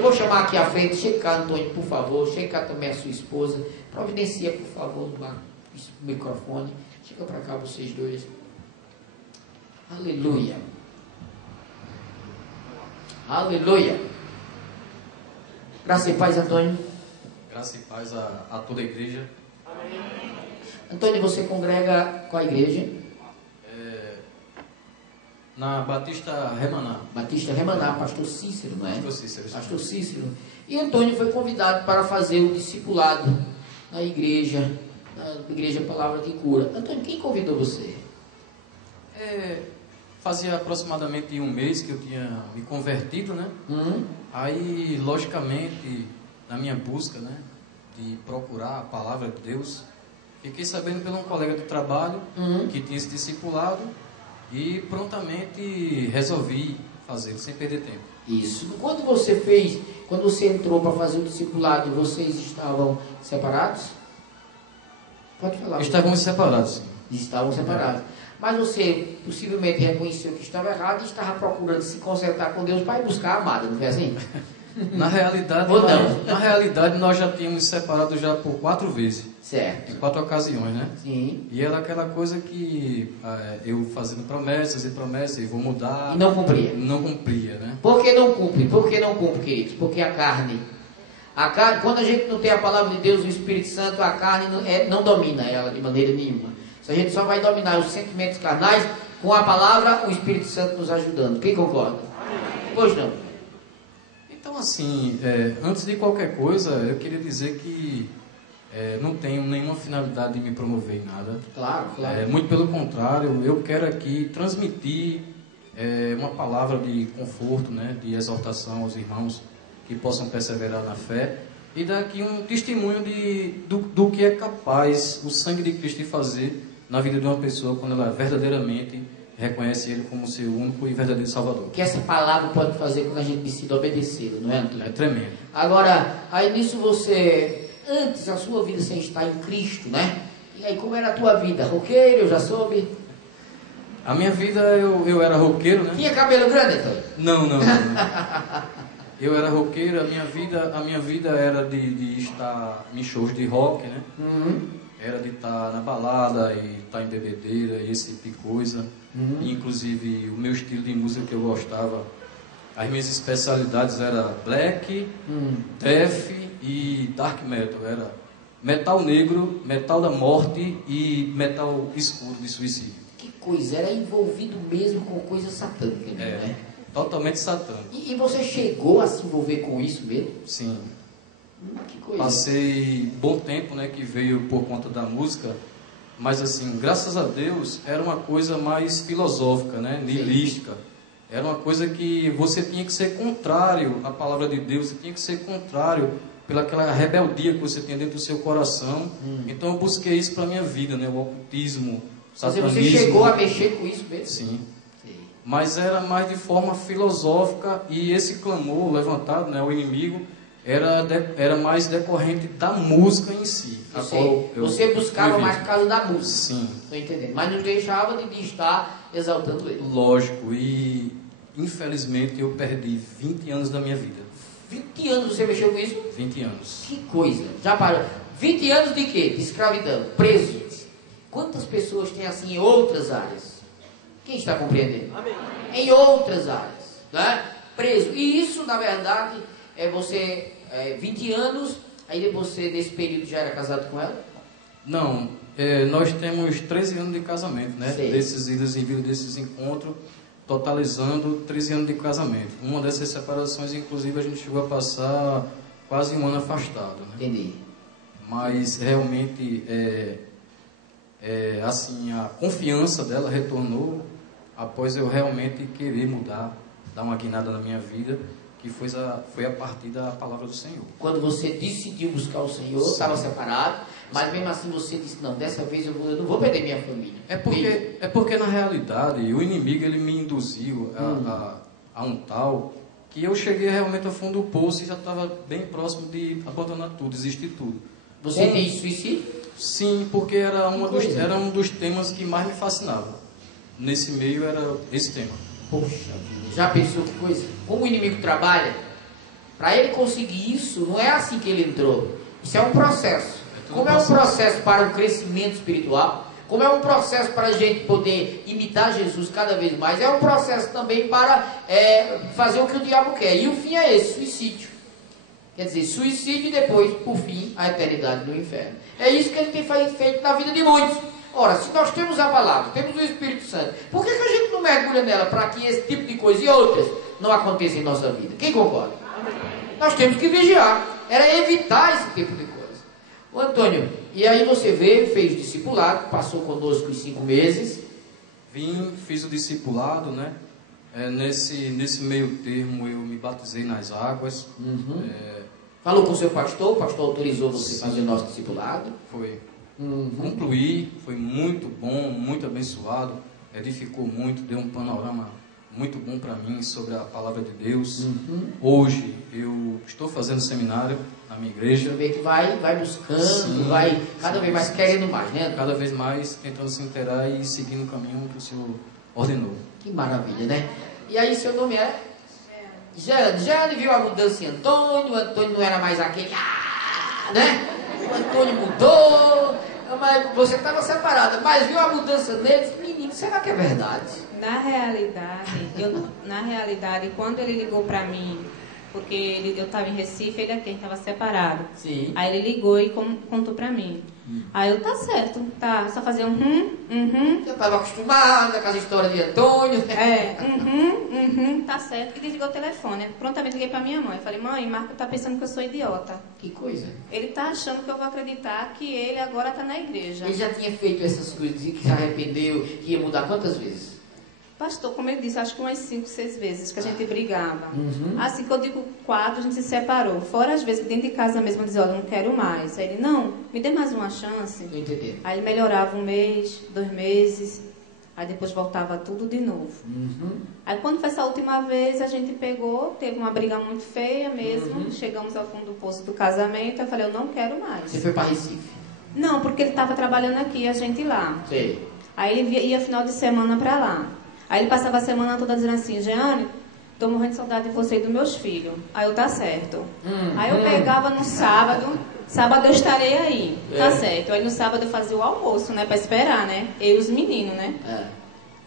Eu vou chamar aqui à frente. Chega cá, Antônio, por favor. Chega cá também a sua esposa. Providencia, por favor, o microfone. Chega para cá vocês dois. Aleluia. Aleluia. Graça e paz, Antônio. Graça e paz a toda a igreja. Amém. Antônio, você congrega qual a igreja? Na Batista Remaná. Batista Remaná, pastor Cícero, não é? Pastor Cícero. Pastor Cícero. E Antônio foi convidado para fazer o discipulado na igreja Palavra de Cura. Antônio, quem convidou você? Fazia aproximadamente um mês que eu tinha me convertido, né? Aí, logicamente, na minha busca, né, de procurar a palavra de Deus, fiquei sabendo pelo um colega de trabalho que tinha esse discipulado e prontamente resolvi fazer, sem perder tempo. Isso. Quando você entrou para fazer o discipulado, vocês estavam separados? Pode falar. Estávamos separados, sim. Estavam separados. Mas você possivelmente reconheceu que estava errado e estava procurando se consertar com Deus para ir buscar a amada, não foi assim? Na realidade, nós já tínhamos separado já por 4 vezes. Certo. Em 4 ocasiões, né? Sim. E era aquela coisa que eu fazendo promessas e vou mudar. E não cumpria. Não cumpria, né? Por que não cumpre? Por que não cumpre, queridos? Porque a carne, quando a gente não tem a palavra de Deus, o Espírito Santo, a carne não domina ela de maneira nenhuma. A gente só vai dominar os sentimentos carnais com a palavra, o Espírito Santo nos ajudando. Quem concorda? Pois não. Então, assim, antes de qualquer coisa, eu queria dizer que não tenho nenhuma finalidade de me promover em nada. Claro, claro. Muito pelo contrário, eu quero aqui transmitir uma palavra de conforto, né, de exortação aos irmãos que possam perseverar na fé e dar aqui um testemunho do que é capaz o sangue de Cristo de fazer na vida de uma pessoa quando ela verdadeiramente reconhece Ele como seu único e verdadeiro Salvador. O que essa palavra pode fazer quando a gente decide obedecê-lo, não é, Antônio? É tremendo. Agora, aí nisso antes a sua vida você está em Cristo, né? E aí como era a tua vida? Roqueiro, eu já soube. A minha vida, eu era roqueiro, né? Tinha cabelo grande, Antônio? Não. Eu era roqueiro, a minha vida era de estar em shows de rock, né? Era de estar na balada e estar em bebedeira e esse tipo de coisa. E, inclusive, o meu estilo de música que eu gostava, as minhas especialidades eram black, death e dark metal. Era metal negro, metal da morte e metal escuro de suicídio. Que coisa, era envolvido mesmo com coisa satânica, né? Totalmente satânico. E você chegou a se envolver com isso mesmo? Sim. Que coisa. Passei bom tempo, né, que veio por conta da música, mas assim, graças a Deus, era uma coisa mais filosófica, né, niilística. Era uma coisa que você tinha que ser contrário à palavra de Deus, você tinha que ser contrário pelaquela rebeldia que você tinha dentro do seu coração. Então eu busquei isso para a minha vida, né, o ocultismo, satanismo. Você chegou a mexer com isso mesmo? Sim. Mas era mais de forma filosófica e esse clamor levantado, né, ao inimigo, era mais decorrente da música em si. Você buscava mais por causa da música. Sim. Estou entendendo. Mas não deixava de estar exaltando ele. Lógico. E infelizmente eu perdi 20 anos da minha vida. 20 anos você mexeu com isso? 20 anos. Que coisa. Já parou. 20 anos de quê? De escravidão. Preso. Quantas pessoas tem assim em outras áreas? Quem está compreendendo? Amém. Em outras áreas. Né? Preso. E isso, na verdade, você... 20 anos, aí você, nesse período, já era casado com ela? Não, nós temos 13 anos de casamento, né? Sei. Desses idas e vindas, desses encontros, totalizando 13 anos de casamento. Uma dessas separações, inclusive, a gente chegou a passar quase um ano afastado, né? Entendi. Mas, realmente, assim, a confiança dela retornou após eu realmente querer mudar, dar uma guinada na minha vida, que foi a partir da palavra do Senhor. Quando você decidiu buscar o Senhor, estava separado, mas mesmo assim você disse, não, dessa vez eu não vou perder minha família. É porque na realidade, o inimigo ele me induziu a um tal, que eu cheguei realmente ao fundo do poço e já estava bem próximo de abandonar tudo, desistir tudo. Você tem suicídio? Sim, porque era um dos temas que mais me fascinava. Nesse meio era esse tema. Poxa vida, já pensou que coisa? Como o inimigo trabalha? Para ele conseguir isso, não é assim que ele entrou. Isso é um processo. Como é um processo para um crescimento espiritual, como é um processo para a gente poder imitar Jesus cada vez mais, é um processo também para fazer o que o diabo quer. E o fim é esse, suicídio. Quer dizer, suicídio e depois, por fim, a eternidade no inferno. É isso que ele tem feito na vida de muitos. Ora, se nós temos a palavra, temos o Espírito Santo, por que a gente não mergulha nela para que esse tipo de coisa e outras não aconteçam em nossa vida? Quem concorda? Nós temos que vigiar. Era evitar esse tipo de coisa. Ô Antônio, e aí você veio, fez discipulado, passou conosco os 5 meses. Vim, fiz o discipulado, né? Nesse meio termo eu me batizei nas águas. Falou com o seu pastor, o pastor autorizou você fazer o nosso discipulado? Foi. Concluí, foi muito bom, muito abençoado, edificou muito, deu um panorama muito bom para mim sobre a palavra de Deus. Hoje eu estou fazendo seminário na minha igreja. Você vê que vai buscando, vai cada vez mais querendo mais, né? Cada vez mais tentando se inteirar e seguindo o caminho que o Senhor ordenou. Que maravilha, né? E aí seu nome é? Jeane viu a mudança em Antônio. O Antônio não era mais aquele, né? O Antônio mudou, mas você estava separada, mas viu a mudança nele. Menino, será que é verdade? Na realidade, quando ele ligou para mim, porque eu estava em Recife, ele aqui, estava separado. Sim. Aí ele ligou e contou para mim. Aí eu, tá certo, tá, só fazia Já estava acostumada com as histórias de Antônio. Tá certo. E desligou o telefone. Prontamente liguei para minha mãe. Falei, mãe, Marco tá pensando que eu sou idiota. Que coisa. Ele tá achando que eu vou acreditar que ele agora tá na igreja. Ele já tinha feito essas coisas e que se arrependeu, que ia mudar quantas vezes? Pastor, como ele disse, acho que umas 5, 6 vezes que a gente brigava. Assim que eu digo 4, a gente se separou. Fora as vezes que dentro de casa mesmo eu dizia, olha, eu não quero mais. Aí ele, não, me dê mais uma chance. Estou entendendo. Aí ele melhorava 1 mês, 2 meses, aí depois voltava tudo de novo. Aí quando foi essa última vez, a gente pegou, teve uma briga muito feia mesmo, chegamos ao fundo do poço do casamento, eu falei, eu não quero mais. Você foi para Recife? Não, porque ele estava trabalhando aqui e a gente lá. Sei. Aí ele ia final de semana para lá. Aí ele passava a semana toda dizendo assim, Jeane, tô morrendo de saudade de você e dos meus filhos. Aí eu, tá certo. Aí eu pegava no sábado eu estarei aí, tá certo. Aí no sábado eu fazia o almoço, né, pra esperar, né, eu e os meninos, né.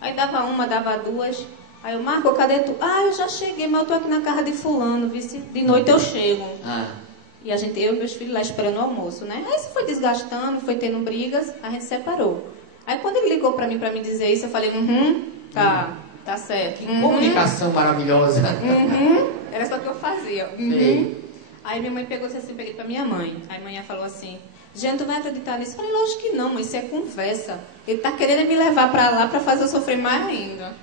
Aí dava 1, dava 2, aí eu, Marco, cadê tu? Eu já cheguei, mas eu tô aqui na casa de fulano, vice, de noite eu chego. E eu e meus filhos lá esperando o almoço, né. Aí isso foi desgastando, foi tendo brigas, a gente separou. Aí quando ele ligou pra mim dizer isso, eu falei, tá certo. Que comunicação maravilhosa. Era só o que eu fazia. Aí minha mãe pegou assim, peguei pra minha mãe. Aí a mãe falou assim, gente, tu vai acreditar nisso? Eu falei, lógico que não, mãe, isso é conversa. Ele tá querendo me levar pra lá pra fazer eu sofrer mais ainda.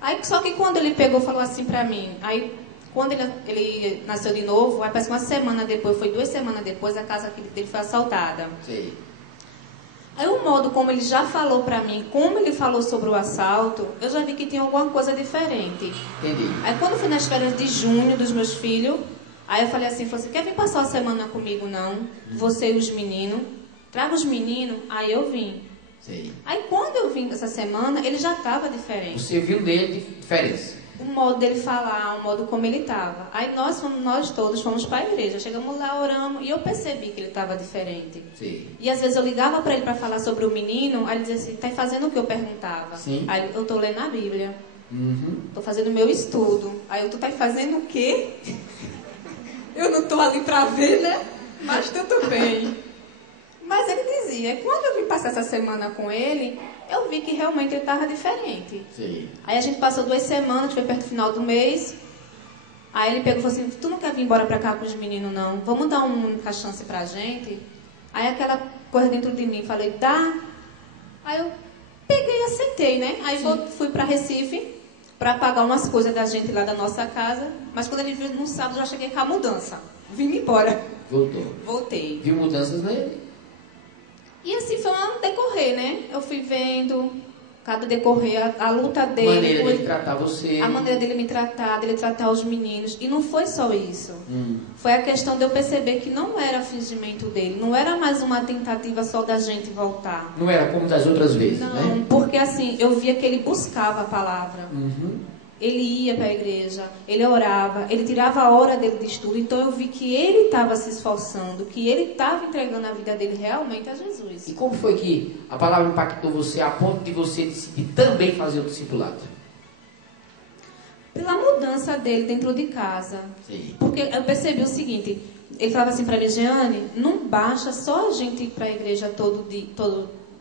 Aí, só que quando ele pegou, falou assim pra mim, aí quando ele nasceu de novo, aí parece uma semana depois, foi 2 semanas depois, a casa dele foi assaltada. Sei. Aí o modo como ele já falou pra mim, como ele falou sobre o assalto, eu já vi que tinha alguma coisa diferente. Entendi. Aí quando foi nas férias de junho dos meus filhos, aí eu falei assim, quer vir passar a semana comigo não? Você e os meninos? Traga os meninos? Aí eu vim. Sei. Aí quando eu vim essa semana, ele já estava diferente. Você viu nele diferença? O modo dele falar, o modo como ele estava. Aí nós todos fomos para a igreja, chegamos lá, oramos, e eu percebi que ele estava diferente. Sim. E às vezes eu ligava para ele para falar sobre o menino, aí ele dizia assim, tá fazendo o que eu perguntava? Sim. Aí eu tô lendo a Bíblia. Tô fazendo o meu estudo. Aí tu tá fazendo o quê? Eu não tô ali para ver, né? Mas tudo bem. Mas ele dizia, e quando eu vim passar essa semana com ele, eu vi que realmente ele estava diferente. Sim. Aí a gente passou 2 semanas, foi perto do final do mês. Aí ele pegou e falou assim, tu não quer vir embora pra cá com os meninos, não? Vamos dar uma única chance pra gente? Aí aquela coisa dentro de mim, falei, dá? Aí eu peguei e aceitei, né? Aí fui pra Recife pra pagar umas coisas da gente lá da nossa casa. Mas quando ele veio no sábado, eu já cheguei com a mudança. Vim embora. Voltou. Voltei. Viu mudanças nele? E assim foi um decorrer, né? Eu fui vendo cada decorrer, a luta dele. A maneira dele tratar você. A maneira dele me tratar, dele tratar os meninos. E não foi só isso. Foi a questão de eu perceber que não era fingimento dele. Não era mais uma tentativa só da gente voltar. Não era como das outras vezes, não, né? Porque assim, eu via que ele buscava a palavra. ele ia para a igreja, ele orava, ele tirava a hora dele de estudo. Então eu vi que ele estava se esforçando, que ele estava entregando a vida dele realmente a Jesus. E como foi que a palavra impactou você a ponto de você decidir também fazer o discipulado? Pela mudança dele dentro de casa. Sim. Porque eu percebi o seguinte, ele falava assim para mim: Jeane, não basta só a gente ir para a igreja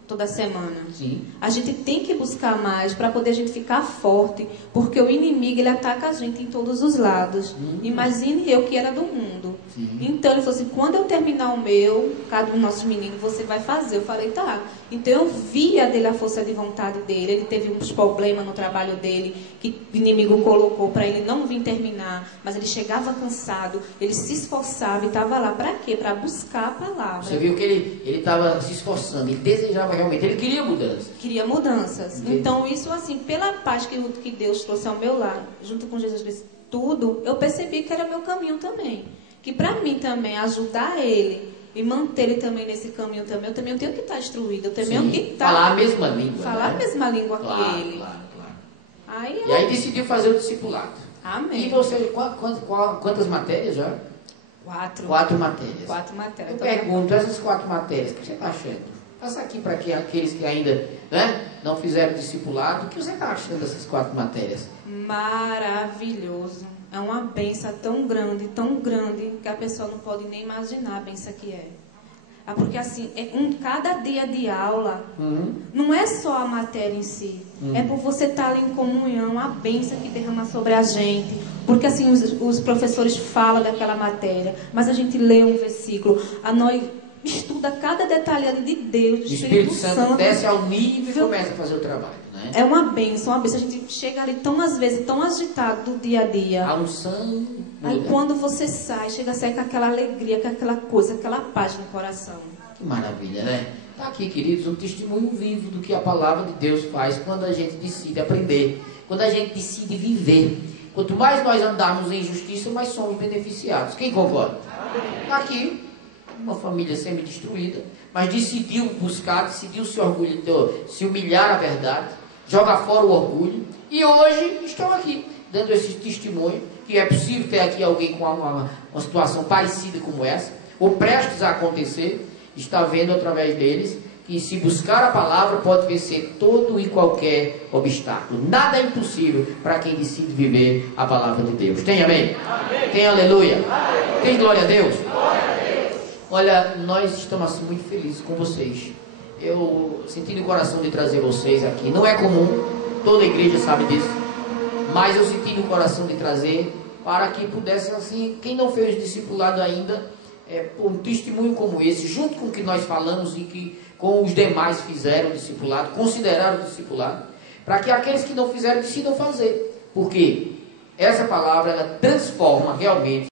toda semana. Sim. A gente tem que buscar mais para poder a gente ficar forte, porque o inimigo ele ataca a gente em todos os lados. Imagine eu que era do mundo. Sim. Então ele falou assim: quando eu terminar o meu, cada um dos nossos meninos, você vai fazer. Eu falei: tá. Então eu via dele a força de vontade dele. Ele teve uns problemas no trabalho dele que o inimigo colocou para ele não vir terminar, mas ele chegava cansado, ele se esforçava e estava lá para quê? Para buscar a palavra. Você viu que ele estava se esforçando, ele desejava realmente, ele queria mudança. Queria mudanças. Entendi. Então isso assim, pela paz que Deus trouxe ao meu lar, junto com Jesus Cristo, tudo, eu percebi que era meu caminho também. Que para mim também ajudar ele e manter ele também nesse caminho também, eu também tenho que estar instruída, eu também tenho que estar... Falar a mesma língua. Falar né? a mesma língua Claro, que ele. claro, claro. Aí E aí decidiu fazer o discipulado. Amém. E você, quantas matérias já? 4. 4 matérias. 4 matérias. Eu pergunto, essas 4 matérias, o que você está achando? Passa aqui para aqueles que ainda, né, não fizeram discipulado, o que você está achando dessas 4 matérias? Maravilhoso. É uma benção tão grande, que a pessoa não pode nem imaginar a benção que é. Porque assim, cada dia de aula, não é só a matéria em si, é por você estar ali em comunhão, a bênção que derrama sobre a gente. Porque assim, os professores falam daquela matéria, mas a gente lê um versículo, a nós estuda cada detalhe de Deus, do O Espírito Santo desce ao nível e começa a fazer o trabalho, né? É uma bênção, uma bênção. A gente chega ali às vezes, tão agitado do dia a dia. A unção. Aí quando você sai, chega a sair com aquela alegria, com aquela coisa, aquela paz no coração. Que maravilha, né? Está aqui, queridos, um testemunho vivo do que a palavra de Deus faz quando a gente decide aprender, quando a gente decide viver. Quanto mais nós andarmos em justiça, mais somos beneficiados. Quem concorda? Está aqui, uma família semi-destruída, mas decidiu buscar, decidiu se humilhar à verdade, jogar fora o orgulho, e hoje estão aqui, dando esse testemunho, que é possível ter aqui alguém com uma situação parecida como essa, ou prestes a acontecer, está vendo através deles, que se buscar a palavra pode vencer todo e qualquer obstáculo. Nada é impossível para quem decide viver a palavra de Deus. Tem amém? Amém. Tem aleluia? Amém. Tem glória a Deus? Glória a Deus. Olha, nós estamos assim, muito felizes com vocês. Eu senti no coração de trazer vocês aqui. Não é comum, toda a igreja sabe disso, mas eu senti no coração de trazer para que pudesse, assim, quem não fez discipulado ainda, um testemunho como esse, junto com o que nós falamos e que com os demais fizeram o discipulado, consideraram o discipulado, para que aqueles que não fizeram decidam fazer, porque essa palavra ela transforma realmente